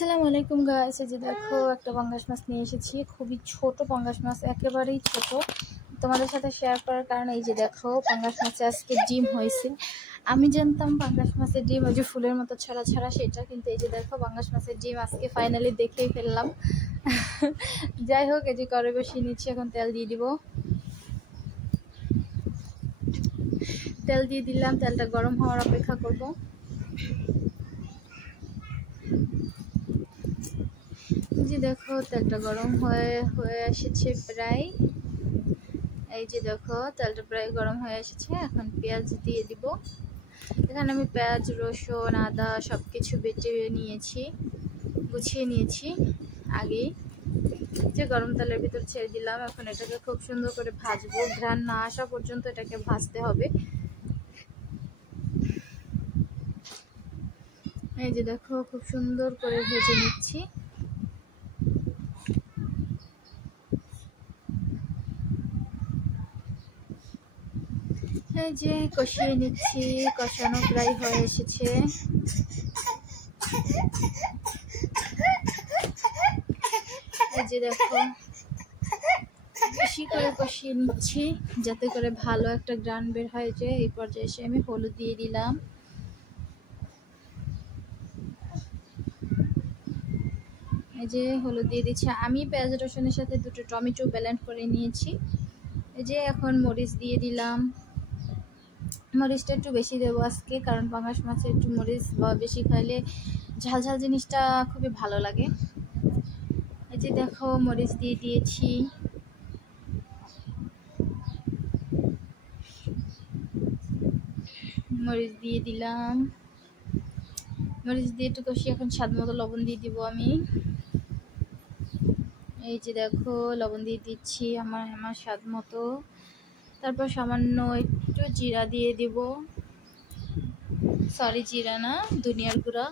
আসসালামু আলাইকুম গাইস, এই যে দেখো একটা পাঙ্গাস মাছ নিয়ে এসেছি। খুবই ছোট পাঙ্গাস মাছ, একেবারেই ছোট। তোমাদের সাথে শেয়ার করার কারণে এই যে দেখো পাঙ্গাস মাছে আজকে ডিম হয়েছে। আমি জানতাম পাঙ্গাস মাছের ডিম ওই যে ফুলের মতো ছড়া ছড়া সেটা, কিন্তু এই যে দেখো পাঙ্গাস মাছের ডিম আজকে ফাইনালি দেখেই ফেললাম। যাই হোক, এই যে করে বসিয়ে নিচ্ছি, এখন তেল দিয়ে দিব। তেল দিয়ে দিলাম, তেলটা গরম হওয়ার অপেক্ষা করব। যে দেখো তেলটা গরম হয়ে এসেছে প্রায়। এই যে দেখো তেলটা প্রায় গরম হয়ে এসেছে। এখন পেঁয়াজ দিয়ে দিব। এখানে আমি পেঁয়াজ, রসুন, আদা সবকিছু বেটে নিয়েছি, গুছিয়ে নিয়েছি আগেই। যে গরম তেলের ভিতর ছেড়ে দিলাম। এখন এটাকে খুব সুন্দর করে ভাজবো, ঘ্রাণ না আসা পর্যন্ত এটাকে ভাজতে হবে। এই যে দেখো খুব সুন্দর করে ভেজে নিচ্ছি। এই যে কষিয়ে নিচ্ছি, কষানো প্রায় হয়ে এসেছে। এই যে দেখো বেশি করে কষিয়ে নিচ্ছি যাতে করে ভালো একটা গ্রান বের হয়ে যায়। এই পর্যায়ে এসে আমি হলুদ দিয়ে দিলাম। এই যে হলুদ দিয়ে দিচ্ছি। আমি পেঁয়াজ রসুনের সাথে দুটো টমেটো ব্লেন্ড করে নিয়েছি। এই যে এখন মরিচ দিয়ে দিলাম। মরিচটা একটু বেশি দেবো আজকে, কারণ পাঙ্গাস মাছে একটু মরিচ বেশি খাইলে ঝাল ঝাল জিনিসটা খুবই ভালো লাগে। এই যে দেখো মরিচ দিয়ে দিয়েছি। মরিচ দিয়ে দিলাম। মরিচ দিয়ে একটু কষিয়ে এখন স্বাদ মতো লবণ দিয়ে দিব আমি। এই যে দেখো লবণ দিয়ে দিচ্ছি আমার স্বাদ মতো। তারপর সামান্য একটু জিরা দিয়ে দিব, সরি জিরা না, ধনিয়ার গুঁড়া।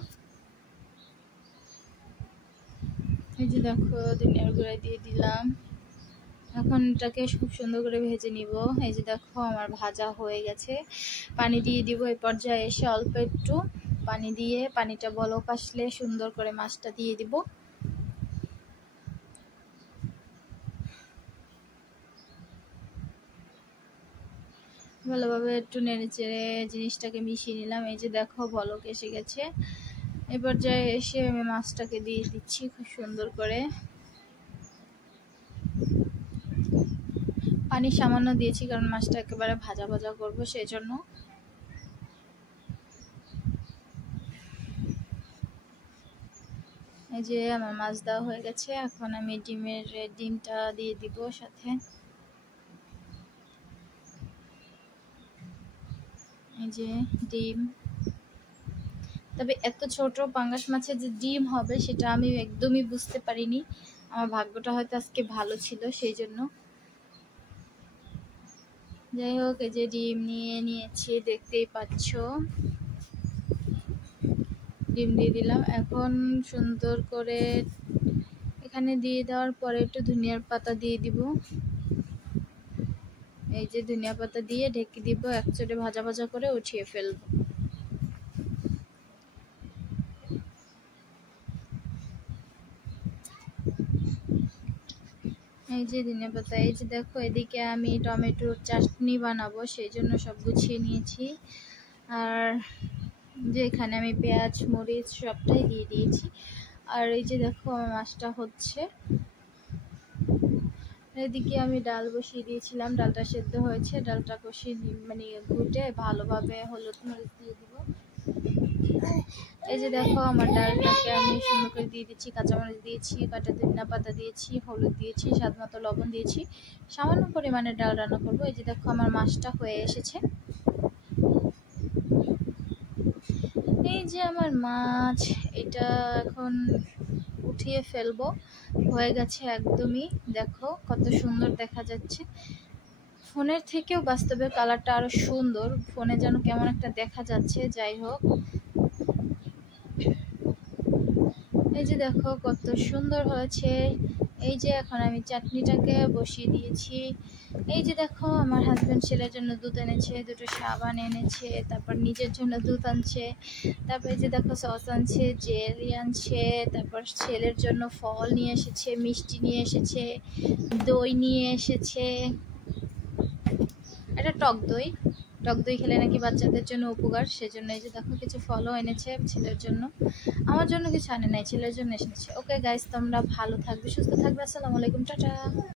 এই যে দেখো ধনিয়ার গুঁড়া দিয়ে দিলাম। এখন এটাকে খুব সুন্দর করে ভেজে নিব। এই যে দেখো আমার ভাজা হয়ে গেছে। পানি দিয়ে দিব। এই পর্যায়ে এসে অল্প একটু পানি দিয়ে, পানিটা বলক আসলে সুন্দর করে মাছটা দিয়ে দিব। ভালোভাবে একটু নেড়ে চেড়ে জিনিসটাকে মিশিয়ে নিলাম। এই যে দেখো বলক এসে গেছে। এই পর্যায়ে এসে আমি মাছটাকে দিয়ে দিচ্ছি খুব সুন্দর করে। পানি সামান্য দিয়েছি কারণ মাছটা একেবারে ভাজা ভাজা করবো সেই জন্য। এই যে আমার মাছ দেওয়া হয়ে গেছে। এখন আমি ডিমটা দিয়ে দিব সাথে। এই যে ডিম। তবে এত ছোট পাঙ্গাস মাছের যে ডিম হবে সেটা আমি একদমই বুঝতে পারিনি। আমার ভাগ্যটা হয়তো আজকে ভালো ছিল সেই জন্য। যাই হোক, এই যে ডিম নিয়েছি, দেখতেই পাচ্ছ। ডিম দিয়ে দিলাম। এখন সুন্দর করে এখানে দিয়ে দেওয়ার পরে একটু ধনিয়ার পাতা দিয়ে দিব। এই যে ধনিয়া পাতা দিয়ে ঢেকে দিব। একচোটে ভাজা ভাজা করে উঠিয়ে ফেলবো। এই যে ধনিয়া পাতা। এই যে দেখো এদিকে আমি টমেটোর চাটনি বানাবো সেই জন্য সব গুছিয়ে নিয়েছি। আর যে এখানে আমি পেঁয়াজ, মরিচ সবটাই দিয়ে দিয়েছি। আর এই যে দেখো আমার মাছটা হচ্ছে। এদিকে আমি ডাল বসিয়ে দিয়েছিলাম, ডালটা সেদ্ধ হয়েছে। ডালটা কষিয়ে মানে ঘুটে ভালোভাবে হলুদ মরিচ দিয়ে দিব। এই যে দেখো আমার ডালটাকে আমি সুন্দর করে দিয়ে দিচ্ছি। কাঁচামরিচ দিয়েছি, কাটা ধনিয়া পাতা দিয়েছি, হলুদ দিয়েছি, স্বাদ মতো লবণ দিয়েছি। সামান্য পরিমাণে ডাল রান্না করবো। এই যে দেখো আমার মাছটা হয়ে এসেছে। এই যে আমার মাছ, এটা এখন উঠিয়ে ফেলবো। হয়ে গেছে একদমই। দেখো কত সুন্দর দেখা যাচ্ছে। ফোনের থেকেও বাস্তবে কালারটা আরো সুন্দর। ফোনে যেন কেমন একটা দেখা যাচ্ছে। যাই হোক, এই যে দেখো কত সুন্দর হয়েছে। এই যে এখন আমি চাটনিটাকে বসিয়ে দিয়েছি। এই যে দেখো আমার হাজব্যান্ড ছেলের জন্য দুধ এনেছে, দুটো সাবান এনেছে, তারপর নিজের জন্য দুধ আনছে, তারপর এই যে দেখো সস আনছে, জেলি আনছে, তারপর ছেলের জন্য ফল নিয়ে এসেছে, মিষ্টি নিয়ে এসেছে, দই নিয়ে এসেছে। এটা টক দই, টক দই খেলে নাকি বাচ্চাদের জন্য উপকার, সেজন্য এই যে দেখো কিছু ফলও এনেছে ছেলের জন্য। আমার জন্য কিছু আনে নাই, ছেলের জন্য এসেছে। ওকে গাইস, তোমরা ভালো থাকবে, সুস্থ থাকবে। আসসালামু আলাইকুম, টাটা।